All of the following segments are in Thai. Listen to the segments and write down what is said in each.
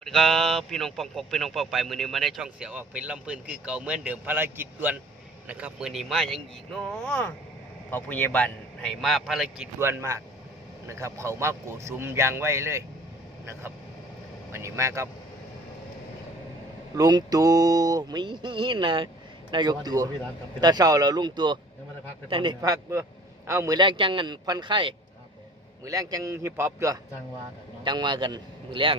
สวัสดีครับพี่น้องปองปกพี่น้องปองไปมือนี้มาได้ช่องเสียออกเป็นลำพื้นคือเก่าเหมือนเดิมภารกิจด่วนนะครับมือนี้มาอย่างอีกเนาะพอผู้ใหญ่บ้านให้มาภารกิจด่วนมากนะครับ เขามากูซุมยางไว้เลยนะครับวันนี้มาครับ ลุงตู่ไม่นะนายกตู่สวัสดีครับพี่ตารัฐครับเศร้าแล้วลุงตู่ยังไม่ได้พักตั้งได้พักด้วยเอามือแรกจังกันพันไข้ครับผมมือแรกจังฮิปฮอปด้วยจังหวะกันเนาะจังมากันมือแรง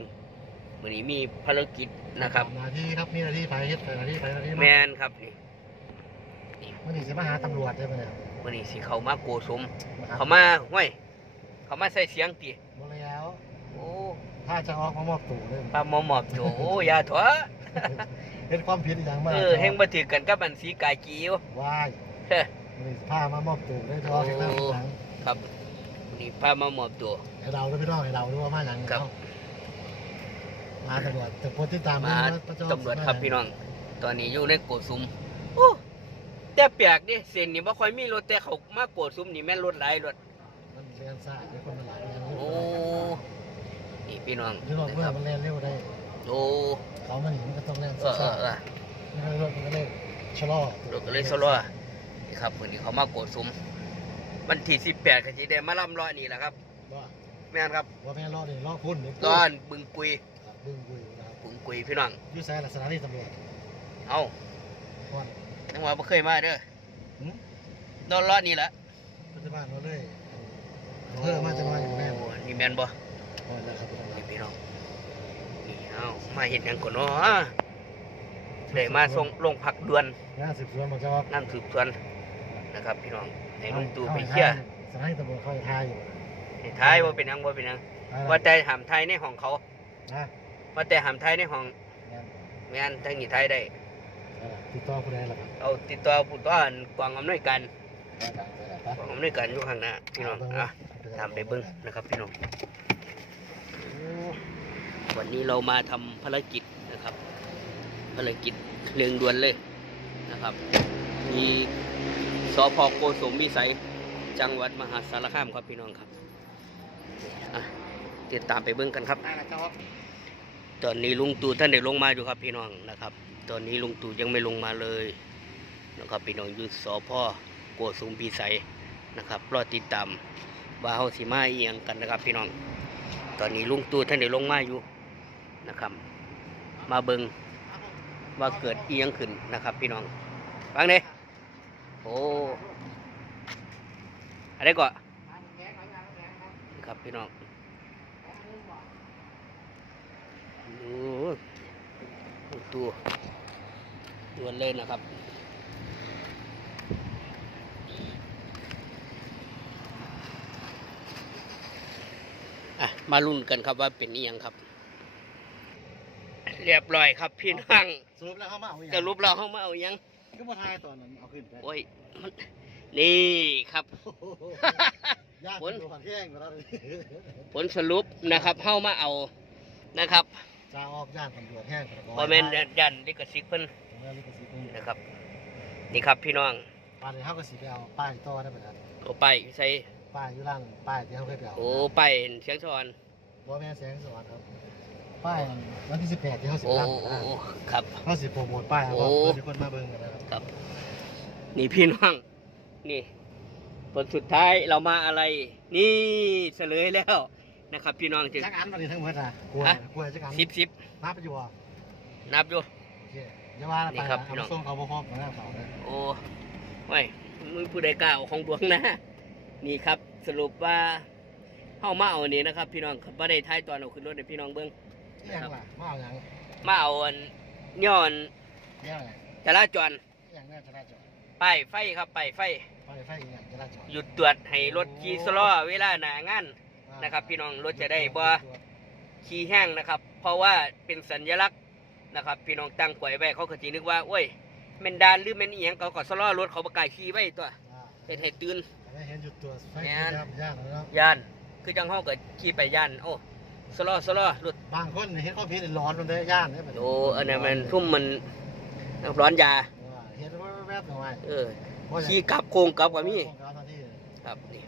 มือนี้มีภารกิจนะครับหน้าที่ครับมีหน้าที่ไปเฮ็ดไปหน้าที่ไปหน้าที่แมนครับนี่วันนี้จะมาหาตำรวจได้ไหมเนี่ยมือนี้สิเขามาโกสมหเขามาห้วยเขามาใส่เสียงตีบ่แล้วโอ้ถ้าจะออกมามอบตัวเลยปลาหมอหมอบโจโอ้อยาถวเป็นความผิดอีกอย่างมากเออแห่งบ่ถือกันกับอันสีกายกีวว้ายเฮ้อวันนี้พามามอบตัวได้ทอจากนั้นหลังครับมื้อนี้พามาหมอบตัวให้เราด้วยพี่น้องให้เราด้วยว่ามาหยังครับเนาะ มาตำรวจแต่คนที่ตามมาพะเจ้ตำรวจครับพี่น้อง ตอนนี้อยู่ในโกสุมโอ้แต่แปลกดิเส้นนี้บ่ค่อยมีรถแต่เขามาโกสุมนี่แม่นรถหลายรถมันเรียนซ่ามีคนมาหลายอย่างโอ้นี่พี่น้องพี่น้องนะเมื่คอรับมันเล่นเร็วได้โอ้เขามันหนีมันก็ต้องเล่นเออเอซ่าอเออๆไม่งั้นรถมันก็เล่นชะลอรถก็เลยสโลว์นี่ครับมื้อนี้เขามาโกสุมวันที่18ก็สิได้มาล่ำร้อยนี่แหละครับว่าแม่นครับว่าแม่นรอดนี่รอดพุ่นนี่ร้อนบึงกุยครั บบึ้งบุยนะครับบึงกุยพี่น้องอยุ่ใส่ลักษณะที่ตำรวจเอาก่อนนังว่าบ่เคยมาเด้อหืมนอนรอดนี่แหละปัจจุบันเราเลยเพิ่มมาจะมาอย่างแม่นโอ้นี่แม่นบ่ก่อนแล้วครับนี่พี่น้องนี่เอามาเห็นหยังก่อนเนาะได้มาส่งลงพักด่วนงานสืบสวนบอกจะว่านั่นสืบสวนนะครับ พี่น้องให้ลุงตู่ไปเคลียร์สถานีตำรวจเข้าไปทายอยู่ให้ท้ายว่าเป็นหยังว่าเป็นหยังว่าแต่หามไทยในห้องเขานะ ว่าแต่หามไทยในห้องงานแม่นทั้งนี้ไทยได้ ติดต่อผู้ใดล่ะครับเอาติดต่อผู้ต้อนกวางอำนวยการได้ได้ได้กวางอำนวยการอยู่ข้างหน้าพี่น้องอะตามไปเบิ่งนะครับพี่น้องโอ้วันนี้เรามาทำภารกิจนะครับ ภารกิจเร่งด่วนเลยนะครับ มีสพโกสมวิสัยจังหวัดมหาสารคามครับพี่น้องครับอะติดตามไปเบิ้งกันครับได้แล้วครับ ตอนนี้ลุงตู่ท่านได้ลงมาอยู่ครับพี่น้องนะครับ ตอนนี้ลุงตู่ยังไม่ลงมาเลยนะครับพี่น้องอยู่สพโกสุมพิสัยนะครับรอติดตามว่าเฮาสิมาอียงกันนะครับพี่น้อง ตอนนี้ลุงตู่ท่านได้ลงมาอยู่นะครับ มาเบิงว่าเกิดเอียงขึ้นนะครับ พี่น้องฟังเด้โอ้อะไรก่อนครับพี่น้อง ตัวตัวเลยนะครับ อะ มาลุ้นกันครับว่าเป็นนี่ยังครับ เรียบร้อยครับพี่น้องสรุปแล้วเขามาเอาอย่างจะรูปเราเข้ามาเอายังก็มาทายตอนนั้นเอาขึ้นไปโอ้ยมันนี่ครับ ยากฝนตัวผ่านแข้งแล้ว ผลสรุปนะครับเข้ามาเอานะครับ จะออกย่านตำรวจแห้งบอแมนยันลิขสิทธิ์เพิ่นนะครับ นี่ครับพี่น้องป้ายเขาก็สีไปเอาป้ายต่อได้ไหมครับเอาไปใส่ป้ายอยู่ล่างป้ายที่เขาเคยไปเอาโอ้ไปเสียงสอนบ่แม่นแสงสว่างครับป้ายวันที่สิบแปดที่เขาสิโอ้ตั้งโอ้โอ้ครับเขาสิโปรโมทป้ายครับโอ้เพื่อที่คนมาเบิ่งกันนะครับครับ นี่พี่น้องนี่ผลสุดท้ายเรามาอะไร นี่เฉลยแล้ว นะครับพี่น้องจึงจักอันวันนี้ทั้งหมดอะกลัวฮะกลัวจักอันสิบสิบนับไปอยู่อะนับอยู่โอเคอย่าว่านี่ไปครับเอาพี่น้องส่งเขาบ่พร้อมนะเขาเลยโอ้ไม่มึงผู้ใดกล้าเอาของดวงนะนี่ครับสรุปว่าเข้ามาเอาอันนี้นะครับ พี่น้องครับบ่ได้ท้ายตอนเอาขึ้นรถให้พี่น้องเบิ้งเอียงล่ะมาเอาอย่างมาเอาอันย้อนเอียงอะไรจราจรเอียงแน่จราจรป้ายไฟครับป้ายไฟไฟไฟเอียงจราจรหยุดตรวจให้รถขี่สลอเวลาหนางาน นะครับ พี่น้องรถจะได้บ่ขี่แห้งนะครับ เพราะว่าเป็นสัญลักษณ์นะครับ พี่น้องตั้งกวยไว้เขาก็สินึกว่าโอ้ยแม่นดานหรือแม่นอีหยังเขาก็สลอรถเขาประกล้าศขี่ไว้ตัวอ่าเฮ็ดให้ตื่นไม่เห็นหยุดตัวไฟแม่ขึ้นนแล้วย่างแล้วเนาะย่านคือจังเฮาก็ขี่ไปย่านโอ้สลอสลอรถบางคนเห็นเขาพิษร้อนมันได้ย่านเนี่ยโอ้อันนั้นมันทุ่มมันร้อนยาเห็นแวบๆหน่อยเออขี่กลับโค้งกลับก็มีโครงการทันทีเลยครับนี่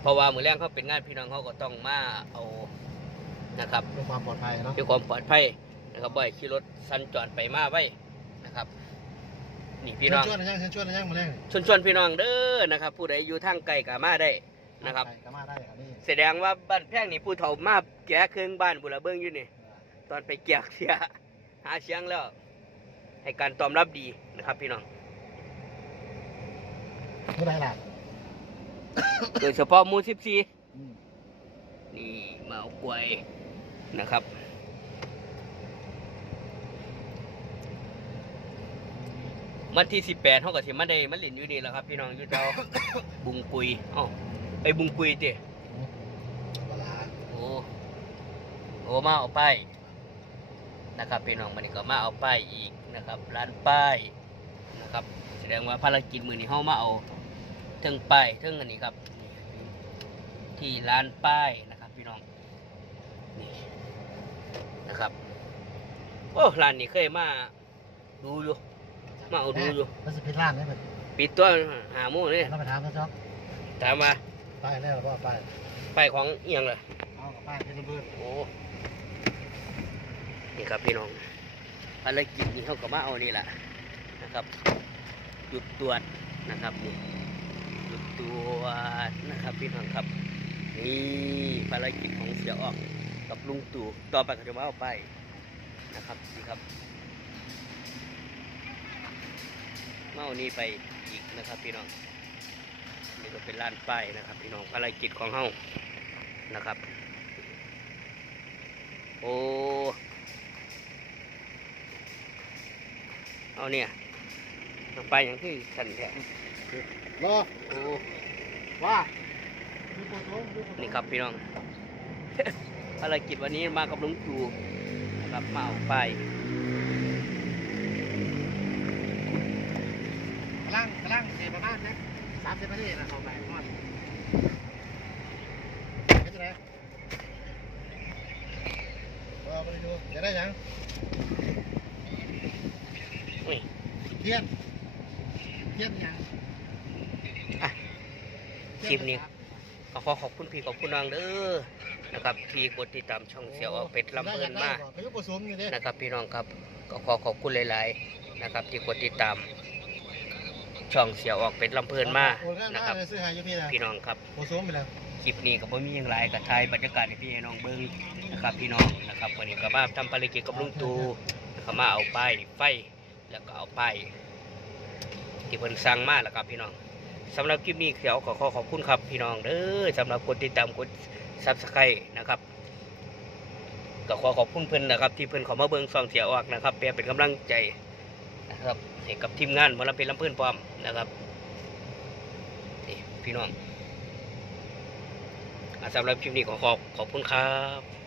เพราะว่ามื้อแรงเขาเป็นงานพี่น้องเขาก็ต้องมาเอานะครับเพื่อความปลอดภัยเนาะเพื่อความปลอดภัยนะครับบ่อยขี่รถสัญจรไปมาไว้นะครับนี่พี่น้องชวนๆนะยังเชิญชวนๆนะยังมาเล่นชวนชวนๆพี่น้องเด้อนะครับ ผู้ใดอยู่ทางไกลก็มาได้นะครับไปก็มาได้อันนี้แสดงว่าบ้านแพงนี่ผู้เฒ่ามาแก่เครื่องบ้านบุระเบิ้งอยู่นี่ตอนไปเกียกเสียหาเสียงแล้ว ให้การตอบรับดีนะครับพี่น้องเมื่อไรล่ะ โดยเฉพาะหมูสิบสี่อืมนี่มาเอากล้วยนะครับวันที่สิบแปดเขาก็สิมาได้มาเล่นอยู่นี่แหละครับ พี่น้องอยู่เจ้าบุงกุยเอ้าไปบุงกุยติเวลาโอ้โอ้มาเอาป้ายนะครับพี่น้องมันนี้ก็มาเอาป้ายอีกนะครับ ร้านป้ายนะครับ แสดงว่าภารกิจมือนี้เฮามาเอา เทิงป้ายเทิงอันนี้ครับ ที่ร้านป้ายนะครับ พี่น้องนี่นะครับโอ้ร้านนี้เคยมาดูอยู่ มาเอาดูอยู่ มันจะพิดร้านนี่เป็นปิดตัวหาโมงเลยเราไปถามเขาจ๊อบถามมาป้ายแล้วหรือว่าป้ายป้ายของเอียงเลยเอากับป้ายเป็นเพื่อนโอ้นี่ครับพี่น้องภารกิจนี้เขาก็มาเอานี่แหละนะครับหยุดตรวจนะครับนี่หยุด ตรวจนะครับพี่น้องครับนี่ภารกิจของเสียออกกับลุงตู่ต่อไปก็จะมาเอาไปนะครับนี่ครับมาเอานี่ไปอีกนะครับพี่น้องนี่ก็เป็นร้านป้ายนะครับ พี่น้องภารกิจของเฮานะครับ โอ้เอาเนี่ยไปอย่างที่สันแทน รอโอ้ว่าดูโปรโตดูโปรโตนี่ครับพี่น้อง ภารกิจวันนี้มากับลุงตู่นะครับมาเอาไปกำลังกำลังเสียประมาณนะสามสิบนาทีนะเขาไปทอดเห็นจะไหนเอาไปดูจะได้ยังอุ้ยเทียนเทียนยังอะ คลิปนี้ก็ขอขอบคุณพี่ขอบคุณน้องเด้อนะครับที่กดติดตามช่องเสียวออกเป็ดลำเพลินมาเขายุบผสมอยู่เนี่ยนะครับ พี่น้องครับก็ขอขอบคุณหลาย ๆ นะครับ ที่กดติดตาม ช่องเสียวออกเป็ดลำเพลินมาโอนเงินนะครับมาเลยซื้อหาอยู่พี่นะพี่น้องครับผสมไปแล้วคลิปนี้ก็บ่มีอย่างไรกับไทยบรรยากาศให้พี่ให้น้องเบิ้งนะครับ พี่น้องนะครับวันนี้ก็มาทำภารกิจกับลุงตู่นะครับมาเอาป้ายไฟแล้วก็เอาป้ายที่เพิ่นสั่งมาแล้วครับพี่น้อง สำหรับคลิปนี้เขียวขอขอขอบคุณครับพี่น้องเด้อสำหรับกดติดตามกดซับสไครต์นะครับก็ขอขอบคุณเพิ่อนนะครับ ที่เพิ่อนขอมาเบิ่งซองเสียออกนะครับเพื่อเป็นกำลังใจนะครับให้กับทีมงานมอลำเป็นลำเพื่อนพร้อมนะครับนี่พี่น้องสำหรับคลิปนี้ขอขอบขอบคุณครับ